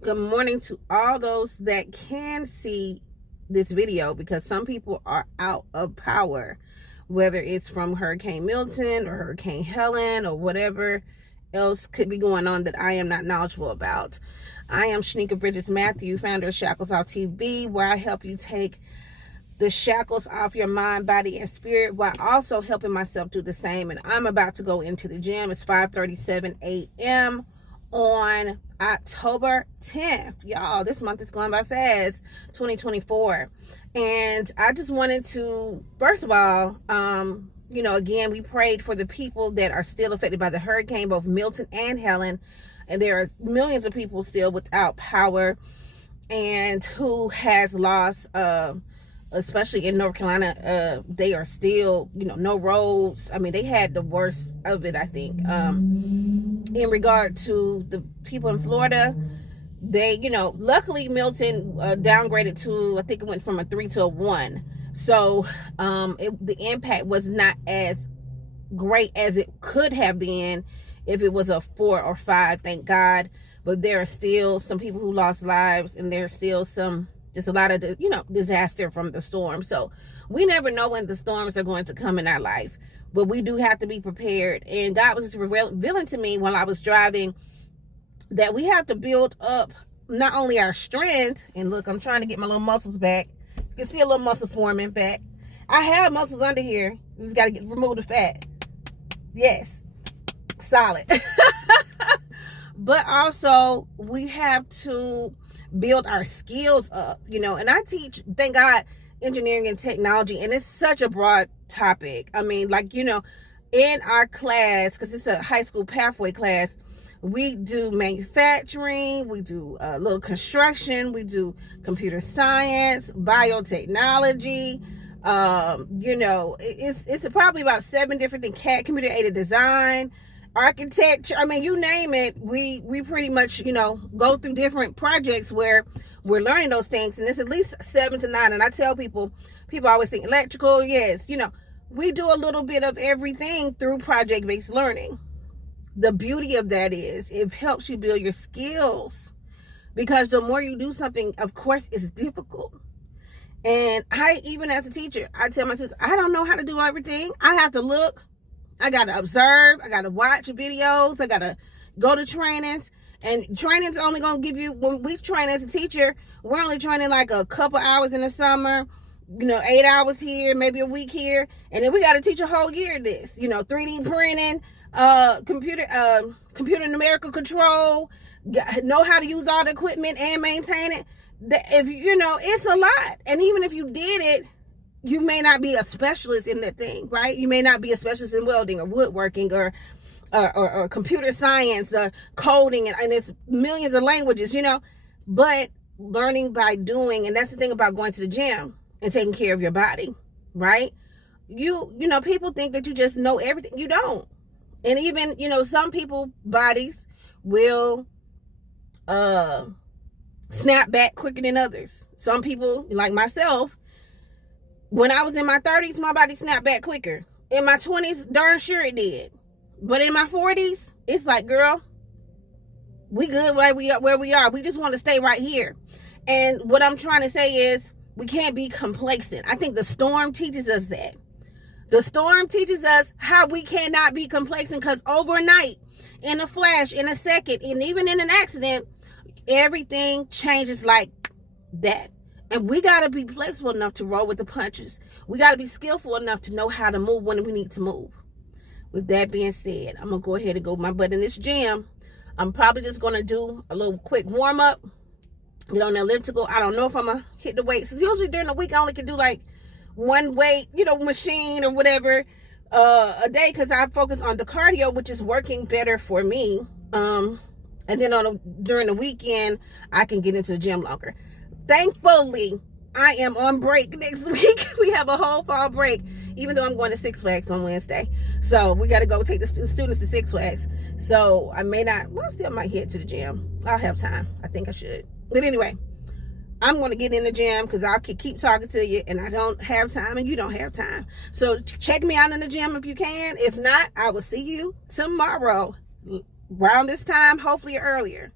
Good morning to all those that can see this video, because some people are out of power, whether it's from Hurricane Milton or Hurricane Helen or whatever else could be going on that I am not knowledgeable about. I am Shanika Bridges Matthew, founder of Shackles Off TV, where I help you take the shackles off your mind, body, and spirit, while also helping myself do the same. And I'm about to go into the gym. It's 5:37 a.m. on October 10th. Y'all, this month is going by fast, 2024. And I just wanted to, first of all, again, we prayed for the people that are still affected by the hurricane, both Milton and Helen. And there are millions of people still without power and who has lost, especially in North Carolina, they are still, no roads. I mean, they had the worst of it, I think. In regard to the people in Florida, they, luckily Milton downgraded to, I think it went from a 3 to a 1. So the impact was not as great as it could have been if it was a 4 or 5, thank God. But there are still some people who lost lives, and there's still just a lot of, disaster from the storm. So we never know when the storms are going to come in our life, but we do have to be prepared. And God was just revealing to me while I was driving that we have to build up not only our strength, and look, I'm trying to get my little muscles back. You can see a little muscle forming back. I have muscles under here. We just got to remove the fat. Yes, solid. But also we have to build our skills up, and I teach, thank God, engineering and technology, and it's such a broad topic. I mean, in our class, because it's a high school pathway class, we do manufacturing, we do a little construction, we do computer science, biotechnology, it's probably about 7 different things: CAD, computer aided design, architecture. I mean, you name it, we pretty much, go through different projects where we're learning those things, and it's at least 7 to 9. And I tell people always think electrical. Yes, we do a little bit of everything through project-based learning. The beauty of that is it helps you build your skills, because the more you do something, of course, it's difficult. And even as a teacher, I tell my students, I don't know how to do everything. I have to look, I got to observe, I got to watch videos, I got to go to trainings. And training's only going to give you, when we train as a teacher, we're only training like a couple hours in the summer, 8 hours here, maybe a week here. And then we got to teach a whole year this, 3D printing, computer numerical control, know how to use all the equipment and maintain it. It's a lot. And even if you did it, you may not be a specialist in that thing, right? You may not be a specialist in welding or woodworking or computer science, coding, and it's millions of languages, but learning by doing. And that's the thing about going to the gym and taking care of your body, right? People think that you just know everything. You don't. And even, some people bodies will snap back quicker than others. Some people, like myself, when I was in my 30s, my body snapped back quicker. In my 20s, darn sure it did. But in my 40s, it's like, girl, we good where we are. We just want to stay right here. And what I'm trying to say is we can't be complacent. I think the storm teaches us that. The storm teaches us how we cannot be complacent, because overnight, in a flash, in a second, and even in an accident, everything changes like that. And we got to be flexible enough to roll with the punches. We got to be skillful enough to know how to move when we need to move. With that being said, I'm going to go ahead and go my butt in this gym. I'm probably just going to do a little quick warm-up. Get on the elliptical. I don't know if I'm going to hit the weights. So usually during the week, I only can do like one weight, machine or whatever a day, because I focus on the cardio, which is working better for me. And then during the weekend, I can get into the gym longer. Thankfully, I am on break next week. We have a whole fall break, even though I'm going to Six Flags on Wednesday. So we got to go take the students to Six Flags. So I still might head to the gym. I'll have time. I think I should. But anyway, I'm going to get in the gym, because I could keep talking to you and I don't have time and you don't have time. So check me out in the gym if you can. If not, I will see you tomorrow around this time, hopefully earlier.